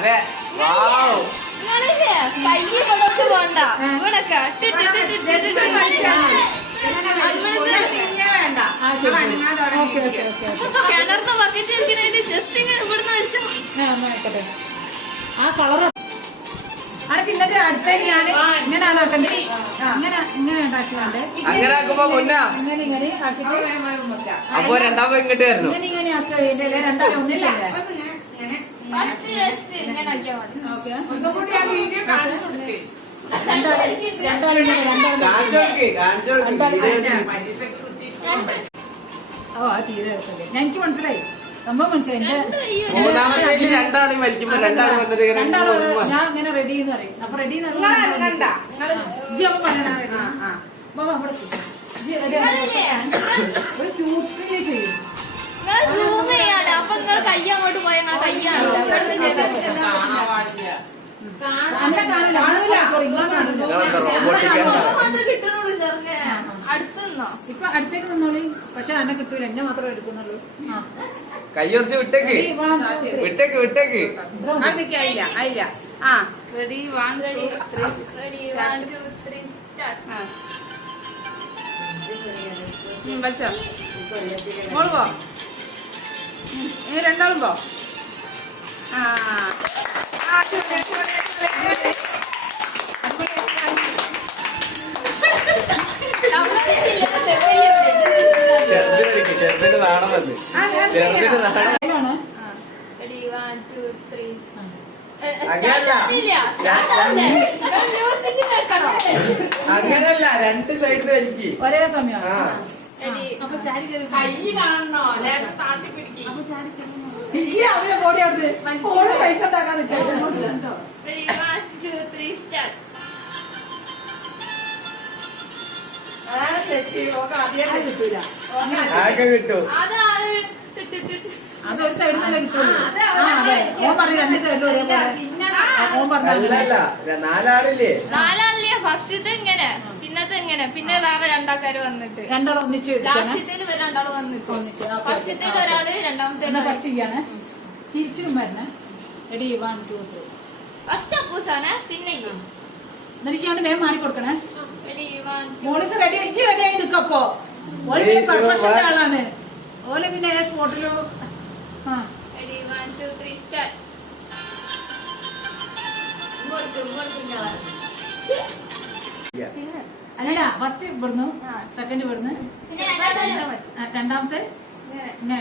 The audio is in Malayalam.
അതെ കിണർന്ന് ബക്കറ്റ് ജസ്റ്റ് ഇങ്ങനെ ഇവിടുന്ന് വെച്ചാൽ ആ കളർ അടക്ക് ഇന്നിട്ട് അടുത്തേക്ക് ഞാൻ ഇങ്ങനെയാണ് ആക്കണ്ടേ ഇങ്ങനെ ഉണ്ടാക്കിയാണ്ട് അങ്ങനെ ആക്കുമ്പോ മുന്നാ ഇങ്ങനെ ആക്കിട്ട് അപ്പൊ രണ്ടാമത് ഇങ്ങോട്ട് വരണം. ഇങ്ങനെ ആക്കിയ രണ്ടാമത് ഒന്നില്ലേ ഓ തീരെ എനിക്ക് മനസ്സിലായി സംഭവം മനസ്സിലായി. രണ്ടാളും വലിക്കുമ്പോ രണ്ടാളും ഞാൻ ഇങ്ങനെ റെഡി എന്ന് പറയും. അപ്പൊ റെഡി ഒരു ക്യൂട്ടിനെ ചെയ്യും. അപ്പൊ നിങ്ങൾ കൈ അങ്ങോട്ട് പോയ കയ്യാണ് ഇപ്പൊ അടുത്തേക്ക് നിന്നോളി. പക്ഷെ എന്നെ കിട്ടൂല, എന്നെ മാത്രമേ എടുക്കുന്നുള്ളൂ. കയ്യൊറിച്ച് വിട്ടേക്ക് വിട്ടേക്ക് വിട്ടേക്ക്. Ready 1 2 3 start. മോള് പോ, രണ്ടാളും പോ. ചെറുതിന് നാണം വന്ന് ചെറുതിന് നാണം. അങ്ങനല്ല, രണ്ട് സൈഡിൽ വലിക്ക് ഒരേ സമയം. പൈസ ഉണ്ടാക്കാൻ ആകെ കിട്ടും. അതൊരു സൈഡിൽ തന്നെ കിട്ടുള്ളൂ. ഓൻ പറഞ്ഞു രണ്ട് സൈഡിൽ അല്ലല്ല, നാലാളില്ലേ? നാലാളില്ലേ? ഫസ്റ്റത്തെ ഇങ്ങനെ, പിന്നത്തെ ഇങ്ങനെ, പിന്നെ വേറെ രണ്ടാൾക്കാര് വന്നിട്ട് രണ്ടാളും ഒന്നിച്ച് ലാസ്റ്റത്തേല് രണ്ടാള് വന്നിട്ട് ഫസ്റ്റത്തേല് ഒരാള്, രണ്ടാമത്തെ ഫസ്റ്റ് ചെയ്യാണ്. തിരിച്ചും വരണേ. റെഡി 1 2 3. ഫസ്റ്റ് അപ്പൂസാണ്, പിന്നെ എന്നിട്ട് വേഗം മാറി കൊടുക്കണേ. റെഡി 1 മോളിസ് റെഡി റെഡി ആയി നിൽക്കപ്പോ. ഓല് പിന്നെ പെർഫെക്ഷന്റെ ആളാണ്. ഓല് പിന്നെ സ്പോട്ടിലോ. Ready 1 2 3 start. അല്ലടാ, ഫസ്റ്റ് ഇവിടുന്നു, സെക്കൻഡ് ഇവിടുന്ന്, രണ്ടാമത്തെ ഇങ്ങനെ